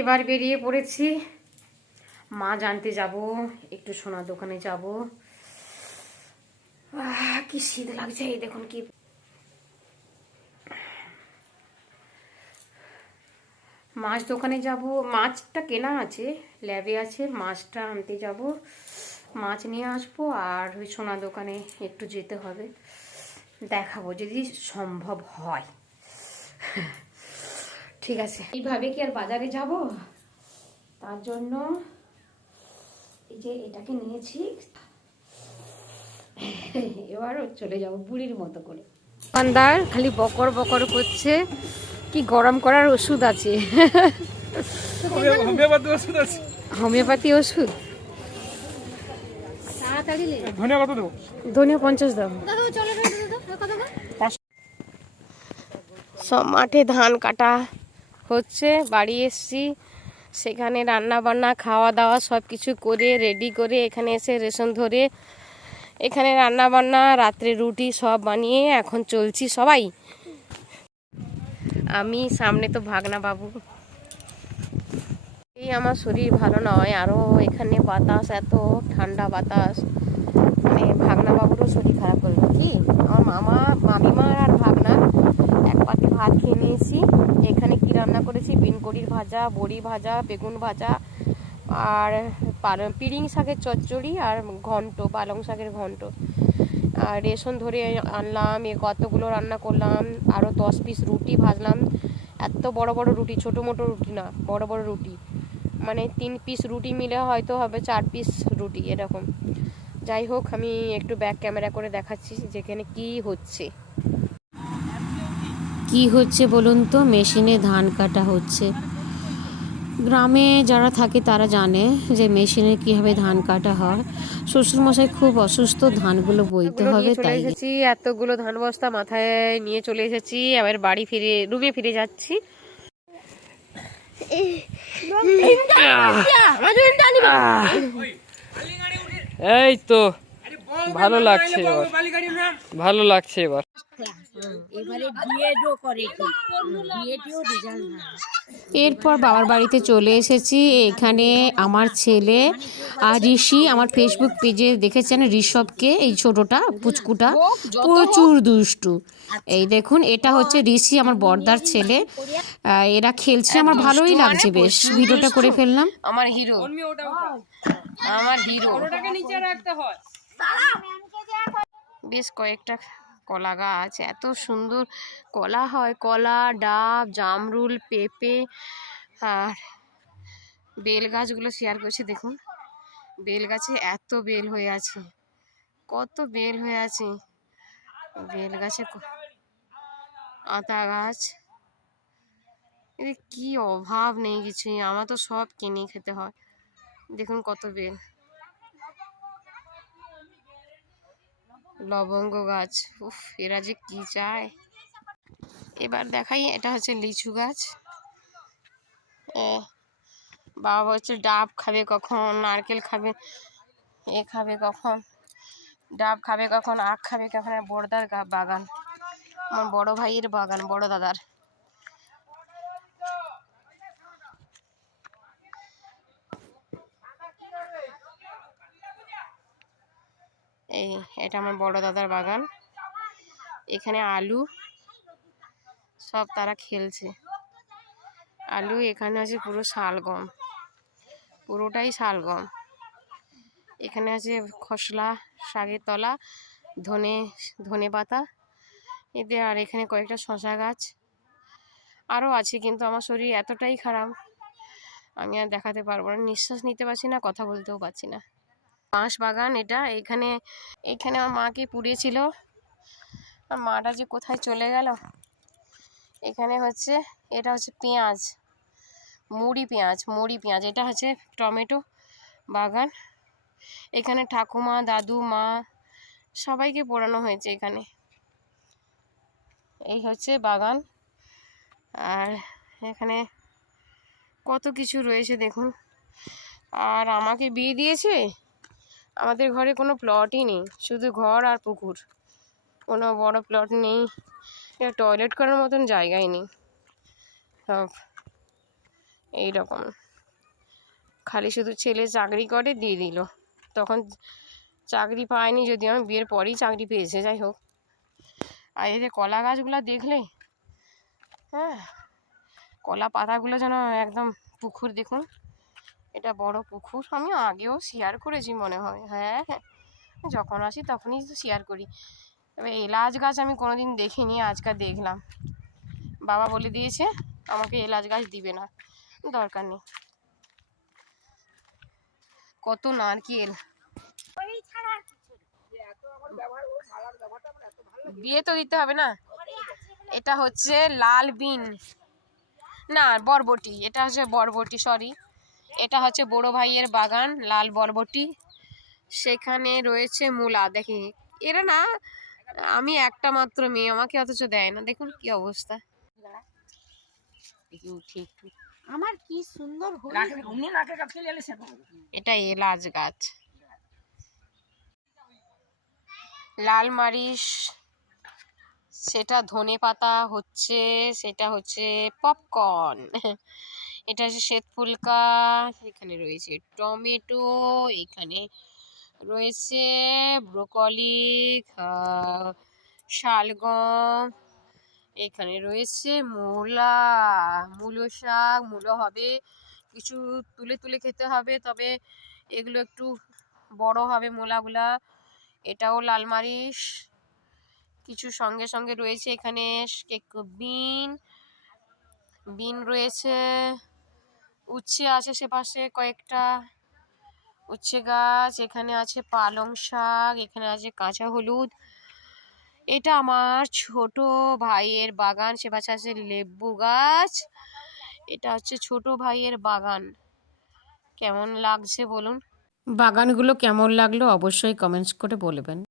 এবার বেরিয়ে পড়েছি, মাছ আনতে যাব, একটু সোনার দোকানে যাব। কি শীত লাগছে, এই দেখুন কি। মাছ দোকানে যাব, মাছটা কেনা আছে, ল্যাবে আছে, মাছটা আনতে যাব, মাছ নিয়ে আসবো। আর ওই সোনার দোকানে একটু যেতে হবে, দেখাবো যদি সম্ভব হয়। ঠিক আছে, এইভাবে কি আর বাজারে যাব? তার জন্য এই যে এটাকে নিয়েছি, এবারও চলে যাব বুড়ির মতো করে। দোকানদার খালি বকর বকর করছে, কি গরম করার ওষুধ আছে। হোমিওপ্যাথি ওষুধ। ধনিয়া কত দেবো? ধনিয়া 50 দাম। সব মাঠে ধান কাটা হচ্ছে, বাড়ি এসছি, সেখানে রান্না বান্না খাওয়া দাওয়া সব কিছু করে রেডি করে এখানে এসে রেশন ধরে এখানে রান্না বান্না, রাত্রে রুটি সব বানিয়ে এখন চলছি সবাই। আমি সামনে তো ভাগনা বাবু। এই আমার শরীর ভালো নয়, আরও এখানে বাতাস, এত ঠান্ডা বাতাস, মানে ভাগনা বাবুরও শরীর খারাপ করবে কি। আমার মামা মামিমা আর ভাগনা এক পাতে ভাত খেয়ে নিয়েছি। এখানে কি রান্না করেছি, বিনকড়ির ভাজা, বড়ি ভাজা, বেগুন ভাজা, আর পিড়িং শাকের চচ্চড়ি, আর ঘন্ট, পালং শাকের ঘন্ট। আর রেশন ধরে আনলাম, কতগুলো রান্না করলাম, আরও 10 পিস রুটি ভাজলাম। এত বড় বড় রুটি, ছোটো মোটো রুটি না, বড় বড় রুটি, মানে 3 পিস রুটি মিলে হয়তো হবে 4 পিস রুটি এরকম। যাই হোক, আমি একটু ব্যাক ক্যামেরা করে দেখাচ্ছি যেখানে কি হচ্ছে। কি হচ্ছে বলুন তো, মেশিনে ধান কাটা হচ্ছে। গ্রামে যারা থাকে তারা জানে যে মেশিনে কীভাবে ধান কাটা হয়। শ্বশুরমশাই খুব অসুস্থ, ধানগুলো বইতে হবে, তাই এসেছি। এতগুলো ধান বস্তা মাথায় নিয়ে চলে এসেছি, আবার বাড়ি ফিরে রুমে ফিরে যাচ্ছি। এই তো ভালো লাগছে এবার, ভালো লাগছে এবার। এরপর বাবার বাড়িতে চলে এসেছি। এখানে আমার ছেলে আর ঋষি, আমার ফেসবুক পেজে দেখেছেন ঋষভকে, এই ছোটটা পুচকুটা প্রচুর দুষ্টু। এই দেখুন, এটা হচ্ছে ঋষি, আমার বড়দার ছেলে। এরা খেলছে, আমার ভালোই লাগছে, বেশ ভিডিওটা করে ফেললাম। আমার হিরো, আমার হিরো। বেশ কয়েকটা কলা গাছ, এত সুন্দর কলা হয়, কলা, ডাব, জামরুল, পেঁপে, আর বেল গাছগুলো শেয়ার করছি। দেখুন, বেল গাছে এত বেল হয়ে আছে, কত বেল হয়ে আছে বেল গাছে। আতা গাছ, এদের কি অভাব নেই কিছুই, আমার তো সব কিনে খেতে হয়। দেখুন কত বেল। লবঙ্গ গাছ, উফ, এরা যে কি চায়। এবার দেখাই, এটা হচ্ছে লিচু গাছ। বাবা হচ্ছে ডাব খাবে কখন, নারকেল খাবে, এ খাবে কখন, ডাব খাবে কখন, আখ খাবে কখন। আর বড়দার বাগান, আমার বড় ভাইয়ের বাগান, বড় দাদার। এটা আমার বড় দাদার বাগান। এখানে আলু, সব তারা খেলছে। আলু, এখানে আছে পুরো শালগম, পুরোটাই শালগম। এখানে আছে খসলা, শাকের তলা, ধনে পাতা এদের। আর এখানে কয়েকটা শশা গাছ আরও আছে, কিন্তু আমার শরীর এতটাই খারাপ, আমি আর দেখাতে পারবো না। নিঃশ্বাস নিতে পারছি না, কথা বলতেও পারছি না। বাঁশ বাগান এটা। এইখানে আমার মাকে পুড়িয়েছিল, আর মাটা যে কোথায় চলে গেল। এখানে হচ্ছে, এটা হচ্ছে পেঁয়াজ, মুড়ি পেঁয়াজ। এটা হচ্ছে টমেটো বাগান। এখানে ঠাকুমা, দাদু, মা সবাইকে পোড়ানো হয়েছে এখানে। এই হচ্ছে বাগান। আর এখানে কত কিছু রয়েছে দেখুন। আর আমাকে বিয়ে দিয়েছে, আমাদের ঘরে কোনো প্লটই নেই, শুধু ঘর আর পুকুর, কোনো বড় প্লট নেই, টয়লেট করার মতন জায়গাই নেই। সব এই রকম। খালি শুধু ছেলে চাকরি করে দিয়ে দিল, তখন চাকরি পায়নি, যদি আমি বিয়ের পরেই চাকরি পেয়েছে, যাই হোক। আর এই যে কলা গাছগুলো দেখলে, হ্যাঁ, কলা পাতাগুলো যেন একদম পুকুর, দেখুন এটা বড় পুকুর। আমি আগেও শেয়ার করেছি মনে হয়, হ্যাঁ হ্যাঁ, যখন আসি তখনই তো শেয়ার করি। তবে এলাচ গাছ আমি কোনোদিন দেখিনি, আজকাল দেখলাম। বাবা বলে দিয়েছে আমাকে এলাচ গাছ দিবে না, দরকার নেই। কত নারকেল, দিয়ে তো দিতে হবে না। এটা হচ্ছে লাল বিন, না বরবটি, এটা হচ্ছে বরবটি, সরি। এটা হচ্ছে বড় ভাইয়ের বাগান, লাল বরবটি। সেখানে রয়েছে মূলা, দেখি এরা না, আমি একটা মাত্র মেয়ে, আমাকে অথচ দেয় না, দেখুন কি অবস্থা। ঠিক, আমার কি সুন্দর এটা এলাচ গাছ। লাল মারিচ, সেটা ধনে পাতা হচ্ছে, সেটা হচ্ছে পপকর্ন। এটা হচ্ছে শ্বেত ফুলকা, এখানে রয়েছে টমেটো, এখানে রয়েছে ব্রোকলি, শালগম, এখানে রয়েছে মূলা, মূলো শাক, মূলো হবে, কিছু তুলে তুলে খেতে হবে, তবে এগুলো একটু বড় হবে মূলাগুলা। এটাও লাল মারিচ, কিছু সঙ্গে সঙ্গে রয়েছে এখানে বিন, বিন রয়েছে, উচ্ছে আছে সেপাশে কয়েকটা উচ্ছে গাছ, এখানে আছে পালং শাক, এখানে আছে কাঁচা হলুদ। এটা আমার ছোট ভাইয়ের বাগান, সেপাশে আছে লেবু গাছ। এটা হচ্ছে ছোট ভাইয়ের বাগান। কেমন লাগছে বলুন? বাগানগুলো কেমন লাগলো অবশ্যই কমেন্টস করে বলবেন।